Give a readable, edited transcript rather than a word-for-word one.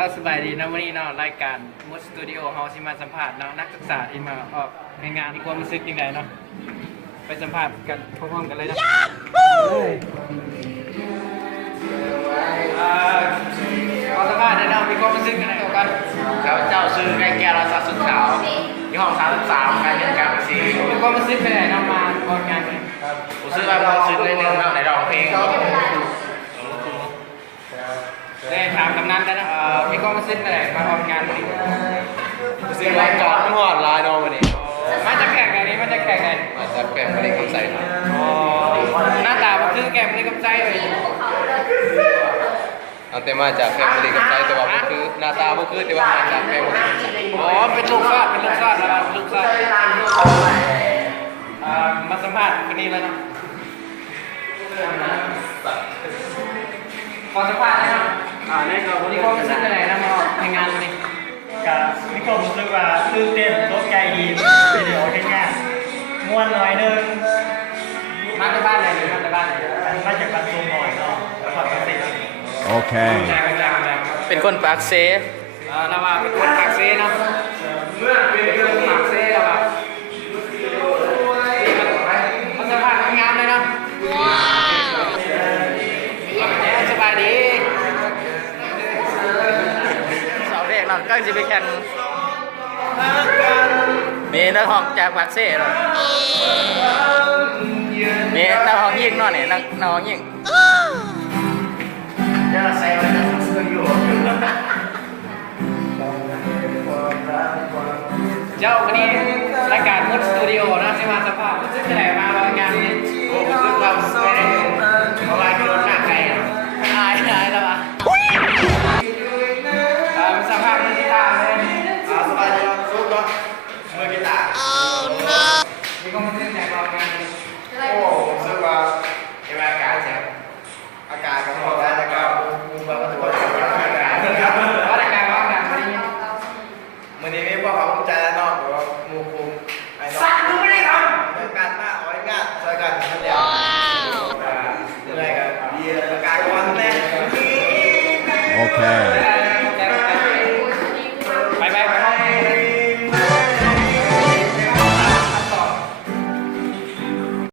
จ้าสบายดีนะวันนี้เนาะรายการมุสตูดิโอเฮาสิมาสัมภาษณ์เนาะนักศึกษาที่มาออกในงานมีความรู้สึกยังไงเนาะไปสัมภาษณ์กันพร้อมๆกันเลยนะขอสัมภาษณ์ได้เนาะมีความรู้สึกยังไงกันข้าพเจ้าชื่อไก่แก้วราชสุดขาวที่ห้อง33การเรียนการภาษีมีความรู้สึกเป็นไงเนาะมาออกงานนี้รู้สึกว่าความรู้สึกในหนึ่งเนาะในร้องเพลงได้ถามกำนันกันนะมีความรู้สึกอะไรมาออกงานวันนี้รู้สึกอะไรก่อน มันหอดลายน้องวันนี้ มาจากแข่งไหนนี่มาจากแข่งไหน มาจากแปลงไม่ได้คำใส่นะ อ๋อหน้าตามันคือแก่ไม่ได้กำใจเลย เอาแต่มาจากแปลงไม่ได้คำใส่แต่ว่าก็คือหน้าตาก็คือแต่ว่ามาจากแปลงไม่ได้คำใส่ อ๋อเป็นลูกซาดเป็นลูกซาดแล้วลูกซาดมาสัมภาษณ์คนนี้แล้วเนาะขอสัมภาษณ์นะครับนี่ก็วันนี้ก็รู้สึกอะไรนะมาออกในงานวันนี้ กับมีความรู้สึกว่าตื่นเต้นตกใจดีเดี๋ยวแค่ม่วนหน่อยนึง มาจากบ้านไหนหรือมาจากบ้านไหน มาจากบ้านตูมหน่อยเนาะแล้วก็เสร็จ Okay. แจ้งแจ้งแจ้ง เป็นคนปากเซ เราว่าเป็นคนปากเซ่เนาะเป็นคนปากเซ่เราว่ามันสภาพงามเลยเนาะสบายดีเสาเด็กเราก็จะไปแข่งมีนักห้องจากปากเซ่เนาะมีนักห้องยิงเนาะเนี่ยนักห้องยิงเจ้าวันนี้รายการมุดสตูดิโอนะที่มาสัมภาษณ์ซึ่งที่ไหนมางานนี้โอ้ซึ่งเราไม่ได้เพราะว่าโดนหน้าไก่อายแล้วอ่ะมาสัมภาษณ์มือกีตาร์เลยสบายดีซุปเนาะมือกีตาร์มีความรู้สึกไหนบ้างงานนี้โอ้ซึ่งว่าอากาศใช่อากาศก็พอแล้วแต่ก็บางตัวอากาศครับว่าอากาศว่าอากาศวันนี้วันนี้ไม่พอเขาใจแล้วเนาะหรือว่ามูคุมไอ้น้องสั่งมึงไม่ได้ทำเรื่องการมากเอาไว้งานช่วยกันทำเดียวเมื่อยกันดีอากาศก็วันแรก Okay.